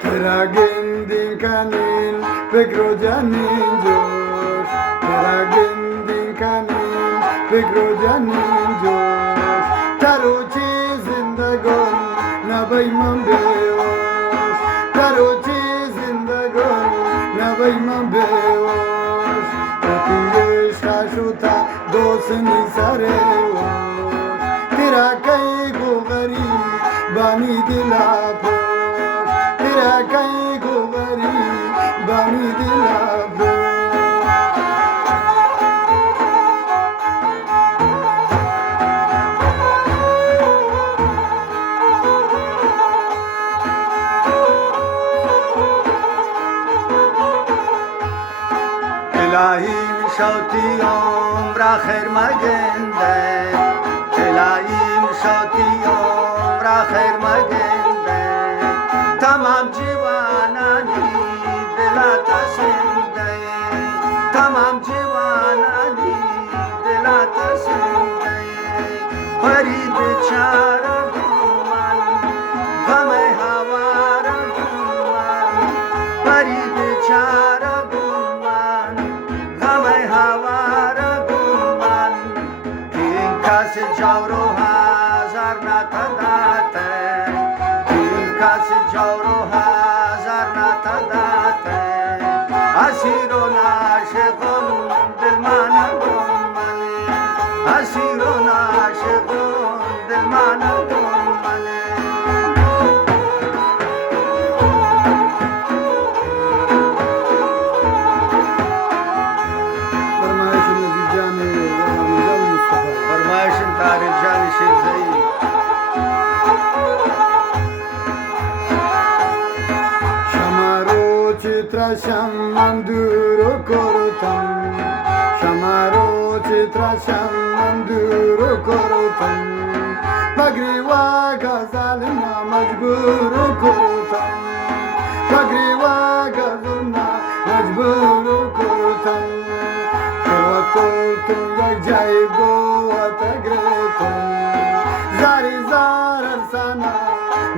ترا گندین کنین فکر و جنین جوش ترا گندین کنین فکر و جنین جوش ترو چی زندگان نبای من بیوش ترو چی زندگان نبای من بیوش تیش خشوتا دوسنی سروش ترا کئی گو غریب بانی دلا تیرا کئی کو غریب بانی دلا بو الهی نشاتی عمر خیر مگنده الهی نشاتی عمر خیر مگنده تمام جوانانی دلات شنده تمام جوانانی دلات شنده فرید چارا گمان غم هوارا گمان فرید چارا گمان غم هوارا گمان این کس جورو هزار نتداته کسی جورو هزار نتداته اسیر و ناشقون دل من گمانه اسیر و ناشقون دل من گمانه فرمایشن تاریخ جان شیخ زئی Citrasham manduro korutam Shamaro citrasham manduro korutam Pagriwa gazalina majburo korutam Pagriwa gazalina majburo korutam Kawat korutam yak jaygo atagretam Zari zarar sana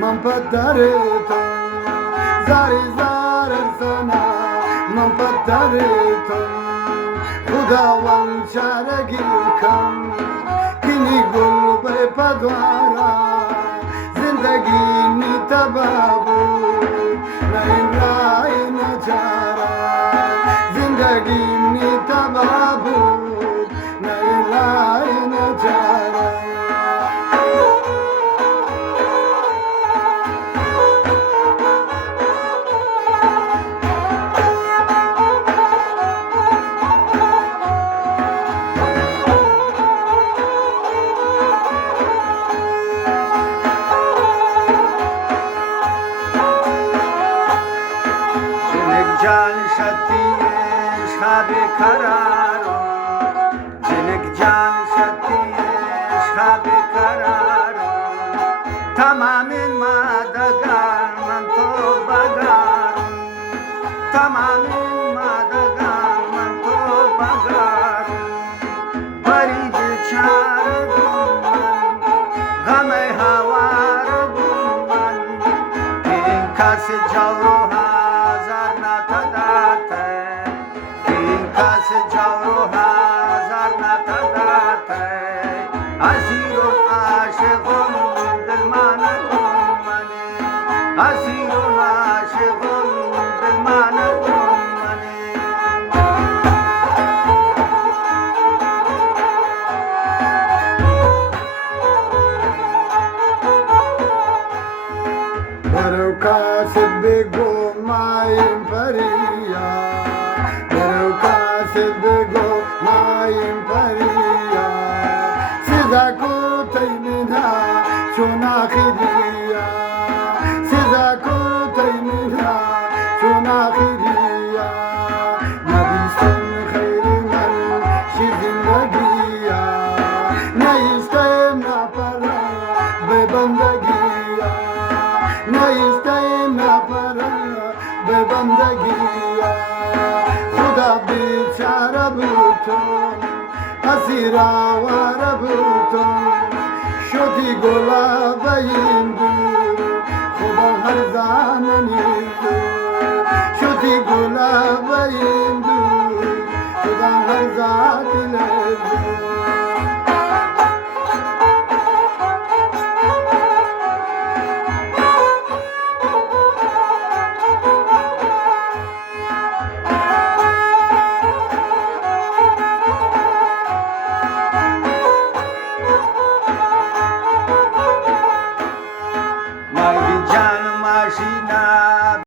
man padaretam Zari zarar sana man padaretam Khudawan charagil kam Kini gul be padwara Zindagi ni tababu Na imrai na chara Zindagi ni tababu Na imrai na chara جان شتیش خواب قرارو جنگ جان شتیش خواب قرارو تمام مادگان من تو بگارم تمام مادگان من تو بگارم برید چار گمان غم هوار گمان این کس جورو جورو هزار نتداته اسیر و عاشقون دل من گمانه اسیر و عاشقون دل من گمانه برو کاسب بگو مایم پریا Bego maim paria Siza kutay minha chuna khidiya Siza kutay minha chuna khidiya Nabi san khairi man shi zindagiya Na istem na para be bandagiya Na istem na para be bandagiya Khuda bichara بوتون اسیر آواره بوتون شدی گلاب این دور خدا هر زمانی دور شدی گلاب این دور خدا هر زمانی دور